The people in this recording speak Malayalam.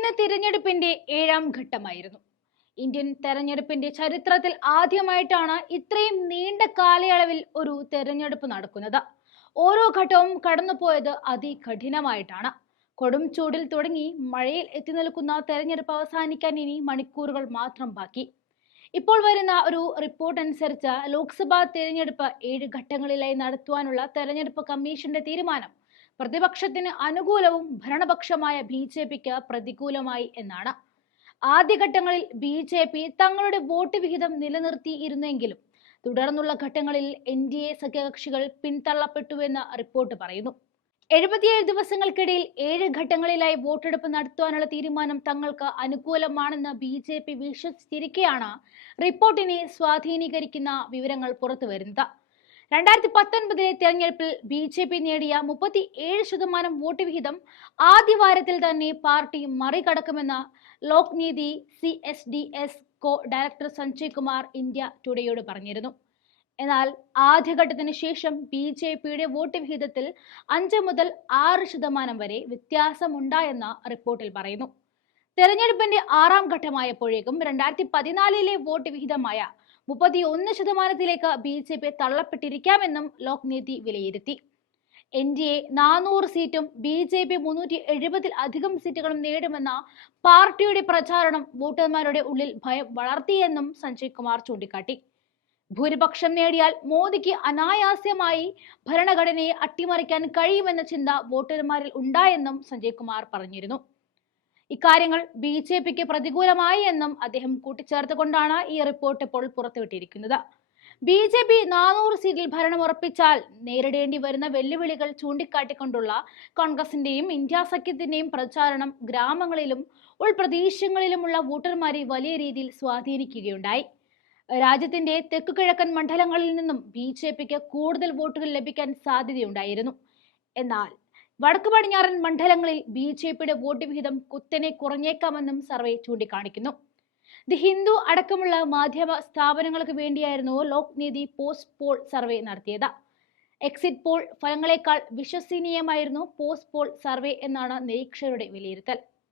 ഇന്ന് തിരഞ്ഞെടുപ്പിന്റെ 7ാം ഘട്ടമായിരുന്നു. ഇന്ത്യൻ തെരഞ്ഞെടുപ്പിന്റെ ചരിത്രത്തിൽ ആദ്യമായിട്ടാണ് ഇത്രയും നീണ്ട കാലയളവിൽ ഒരു തെരഞ്ഞെടുപ്പ് നടക്കുന്നത്. ഓരോ ഘട്ടവും കടന്നുപോയത് അതികഠിനമായിട്ടാണ്. കൊടും ചൂടിൽ തുടങ്ങി മഴയിൽ എത്തി നിൽക്കുന്ന തെരഞ്ഞെടുപ്പ് അവസാനിക്കാൻ ഇനി മണിക്കൂറുകൾ മാത്രം ബാക്കി. ഇപ്പോൾ വരുന്ന ഒരു റിപ്പോർട്ട് അനുസരിച്ച് ലോക്സഭാ തെരഞ്ഞെടുപ്പ് 7 ഘട്ടങ്ങളിലായി നടത്തുവാനുള്ള തെരഞ്ഞെടുപ്പ് കമ്മീഷന്റെ തീരുമാനം പ്രതിപക്ഷത്തിന് അനുകൂലവും ഭരണപക്ഷമായ BJPക്ക് പ്രതികൂലമായി എന്നാണ്. ആദ്യഘട്ടങ്ങളിൽ BJP തങ്ങളുടെ വോട്ട് വിഹിതം നിലനിർത്തിയിരുന്നെങ്കിലും തുടർന്നുള്ള ഘട്ടങ്ങളിൽ NDA സഖ്യകക്ഷികൾ പിന്തള്ളപ്പെട്ടുവെന്ന് റിപ്പോർട്ട് പറയുന്നു. 77 ദിവസങ്ങൾക്കിടയിൽ 7 ഘട്ടങ്ങളിലായി വോട്ടെടുപ്പ് നടത്തുവാനുള്ള തീരുമാനം തങ്ങൾക്ക് അനുകൂലമാണെന്ന് BJP വിശ്വസിച്ചിരിക്കെയാണ് റിപ്പോർട്ടിനെ സ്വാധീനികരിക്കുന്ന വിവരങ്ങൾ പുറത്തുവരുന്നത്. 2019 തെരഞ്ഞെടുപ്പിൽ BJP നേടിയ 37% വോട്ട് വിഹിതം ആദ്യവാരത്തിൽ തന്നെ പാർട്ടി മറികടക്കുമെന്ന് Lokniti CSDS co director Sanjay Kumar India ടുഡേയോട് പറഞ്ഞിരുന്നു. എന്നാൽ ആദ്യഘട്ടത്തിന് ശേഷം BJPയുടെ വോട്ട് വിഹിതത്തിൽ 5 മുതൽ 6% വരെ വ്യത്യാസമുണ്ടായെന്ന് റിപ്പോർട്ടിൽ പറയുന്നു. തെരഞ്ഞെടുപ്പിന്റെ 6ാം ഘട്ടമായപ്പോഴേക്കും 2014 വോട്ട് വിഹിതമായ 31% BJP തള്ളപ്പെട്ടിരിക്കാമെന്നും ലോക്നീതി വിലയിരുത്തി. NDA 400 സീറ്റും BJP 370 അധികം സീറ്റുകളും നേടുമെന്ന പാർട്ടിയുടെ പ്രചാരണം വോട്ടർമാരുടെ ഉള്ളിൽ ഭയം വളർത്തിയെന്നും സഞ്ജയ് കുമാർ ചൂണ്ടിക്കാട്ടി. ഭൂരിപക്ഷം നേടിയാൽ മോദിക്ക് അനായാസമായി ഭരണഘടനയെ അട്ടിമറിക്കാൻ കഴിയുമെന്ന ചിന്ത വോട്ടർമാരിൽ ഉണ്ടായെന്നും സഞ്ജയ് കുമാർ പറഞ്ഞിരുന്നു. ഇക്കാര്യങ്ങൾ BJPക്ക് പ്രതികൂലമായി എന്നും അദ്ദേഹം കൂട്ടിച്ചേർത്തുകൊണ്ടാണ് ഈ റിപ്പോർട്ട് ഇപ്പോൾ പുറത്തുവിട്ടിരിക്കുന്നത്. BJP 400 സീറ്റിൽ ഭരണം ഉറപ്പിച്ചാൽ നേരിടേണ്ടി വരുന്ന വെല്ലുവിളികൾ ചൂണ്ടിക്കാട്ടിക്കൊണ്ടുള്ള കോൺഗ്രസിന്റെയും ഇന്ത്യ സഖ്യത്തിന്റെയും പ്രചാരണം ഗ്രാമങ്ങളിലും ഉൾപ്രദേശങ്ങളിലുമുള്ള വോട്ടർമാരെ വലിയ രീതിയിൽ സ്വാധീനിക്കുകയുണ്ടായി. രാജ്യത്തിന്റെ തെക്കുകിഴക്കൻ മണ്ഡലങ്ങളിൽ നിന്നും BJPക്ക് കൂടുതൽ വോട്ടുകൾ ലഭിക്കാൻ സാധ്യതയുണ്ടായിരുന്നു. എന്നാൽ വടക്കു പടിഞ്ഞാറൻ മണ്ഡലങ്ങളിൽ BJPയുടെ വോട്ട് വിഹിതം കുത്തനെ കുറഞ്ഞേക്കാമെന്നും സർവേ ചൂണ്ടിക്കാണിക്കുന്നു. ദി ഹിന്ദു അടക്കമുള്ള മാധ്യമ സ്ഥാപനങ്ങൾക്ക് വേണ്ടിയായിരുന്നു ലോക്നീതി പോസ്റ്റ് പോൾ സർവേ നടത്തിയത്. എക്സിറ്റ് പോൾ ഫലങ്ങളെക്കാൾ വിശ്വസനീയമായിരുന്നു പോസ്റ്റ് പോൾ സർവേ എന്നാണ് നിരീക്ഷകരുടെ വിലയിരുത്തൽ.